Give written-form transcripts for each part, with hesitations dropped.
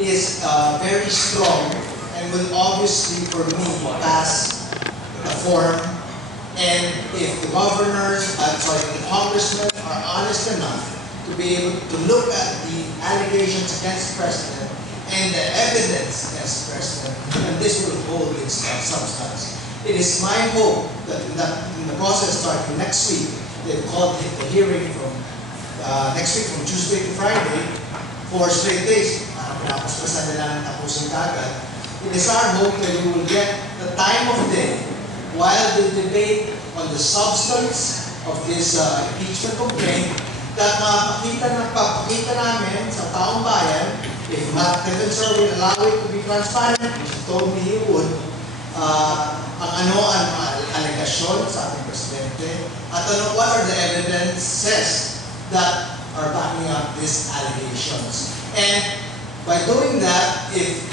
is very strong and will obviously, for me, pass the form. And if the governors, the congressmen are honest enough to be able to look at the allegations against the president and the evidence against the president, and this will hold its substance. It is my hope that in the process starting next week, they've called the hearing from next week from Tuesday to Friday, 4 straight days. It is our hope that we will get the time of day while they debate on the substance of this impeachment complaint, that mapapakita namin sa taong bayan, if not Kevin Sir will allow it to be transparent, which he told me he would, ang alegasyon sa ating presidente, at what are the evidences that are backing up these allegations. And by doing that, if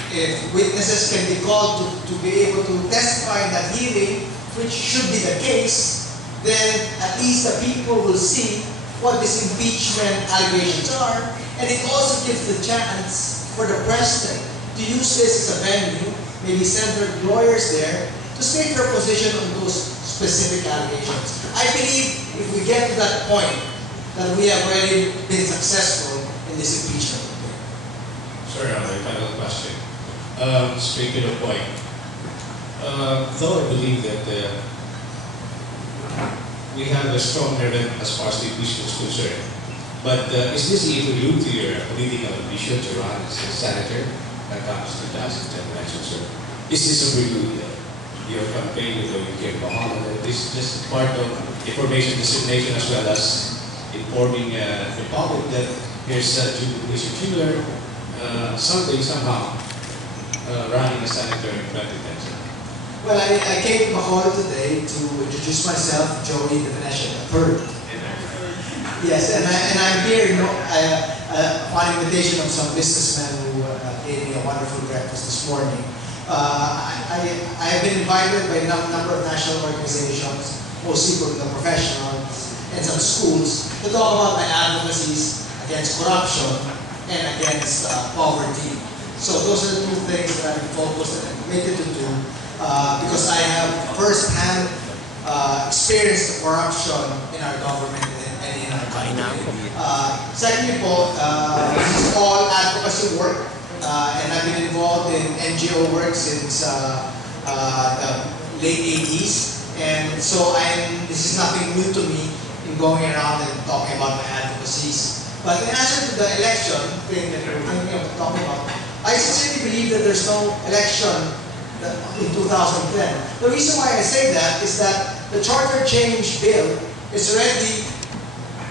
witnesses can be called to be able to testify in that hearing, which should be the case, then at least the people will see what these impeachment allegations are, and it also gives the chance for the president to use this as a venue, maybe send their lawyers there, to state their position on those specific allegations. I believe if we get to that point, that we have already been successful in this impeachment. Sir, my final question. Straight to the point. Though I believe that we have a strong evidence as far as the impeachment is concerned, but is this interlude to your political ambition to run as a senator that comes to 2010 election, sir? Is this a prelude your campaign with the UK Bacolod? This is just part of information dissemination as well as informing the public that here's Mr. Chiller someday, somehow, running as senator in 2010. Well, I came to Bacolod today to introduce myself, Joey the Venecia III. Yes, and I'm here upon invitation of some businessmen who gave me a wonderful breakfast this morning. I have been invited by a number of national organizations, mostly from the professionals and some schools, to talk about my advocacies against corruption and against poverty. So those are the two things that I'm focused and committed to do. Because I have first-hand experienced the corruption in our government and in our country. Secondly po, this is all advocacy work, and I've been involved in NGO work since the late 80s, and so this is nothing new to me in going around and talking about my advocacies. But in answer to the election thing that we're thinking of talking about, I sincerely believe that there's no election in 2010. The reason why I say that is that the charter change bill is already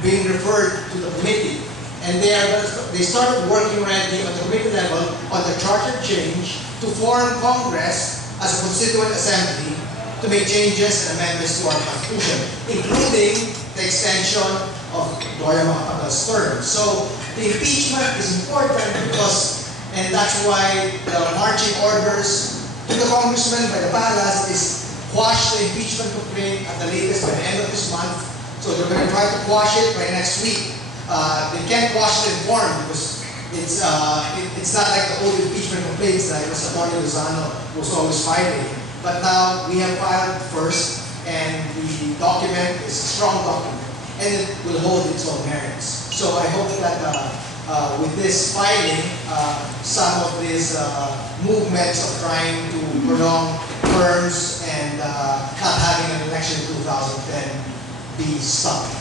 being referred to the committee, and they started working already on the committee level on the charter change to form Congress as a constituent assembly to make changes and amendments to our Constitution, including the extension of Gloria Macapagal's term. So the impeachment is important because, and that's why the marching orders to the congressman by the palace is quash the impeachment complaint at the latest by the end of this month. So they're going to try to quash it by next week. They can't quash it in form because it's not like the old impeachment complaints that Atty. Lozano was always filing. But now we have filed first, and the document is a strong document, and it will hold its own merits. So I hope that with this filing, some of these movements of trying to prolong terms and not having an election in 2010 be stopped.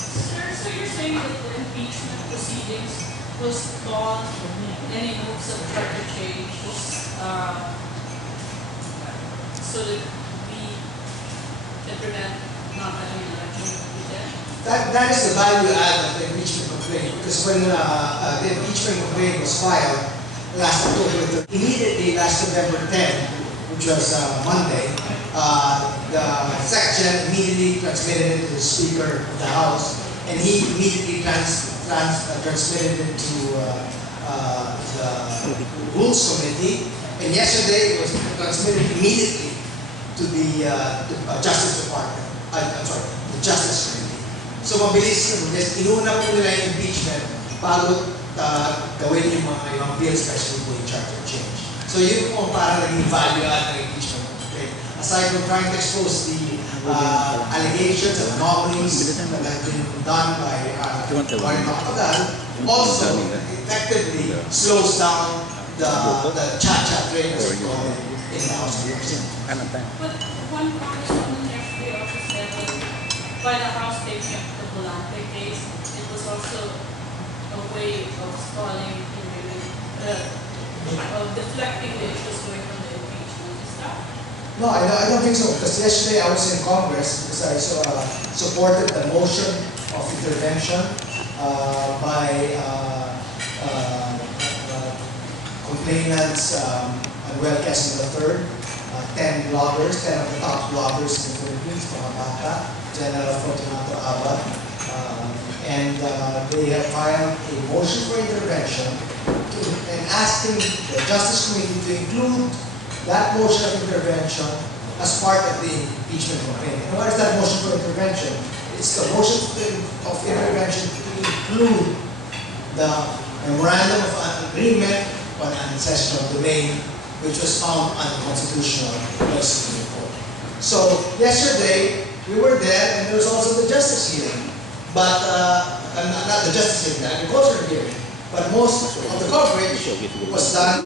Sir, so you're saying that the impeachment proceedings was stalled, any moves of charter change so that we can prevent not having an election with that? That is the value add of the impeachment complaint, because when the impeachment complaint was filed last October, immediately last November 10, which was Monday, the Secretary immediately transmitted it to the Speaker of the House, and he immediately transmitted it to the Rules Committee, and yesterday it was transmitted immediately to the Justice Department. So mabilis yun. Inuna po nila yung impeachment bago gawin yung mga ibang bills, especially po yung charter change. So yun po parang naging value add ng impeachment. Okay? Aside from trying to expose the allegations and anomalies that have been done by Warren Bacolod, also effectively slows down the cha-cha train, as we call it, in the House of Representatives. But one congressman yesterday also said that by the House taking up the Volante case, it was also a way of stalling, of deflecting the issues away from the impeachment. Is that? No, I don't think so. Because yesterday I was in Congress because I supported the motion of intervention by complainants Manuel Quezon III, 10 bloggers, 10 of the top bloggers in the Philippines, mga bata, General Fortunato Abad, and they have filed a motion for intervention and asking the Justice Committee to include that motion of intervention as part of the impeachment campaign. And what is that motion for intervention? It's the motion of intervention to include the memorandum of agreement on ancestral domain, which was found unconstitutional by the Supreme Court. So yesterday we were there, and there was also the justice hearing, but not the justice hearing, the agricultural hearing. But most of the coverage was done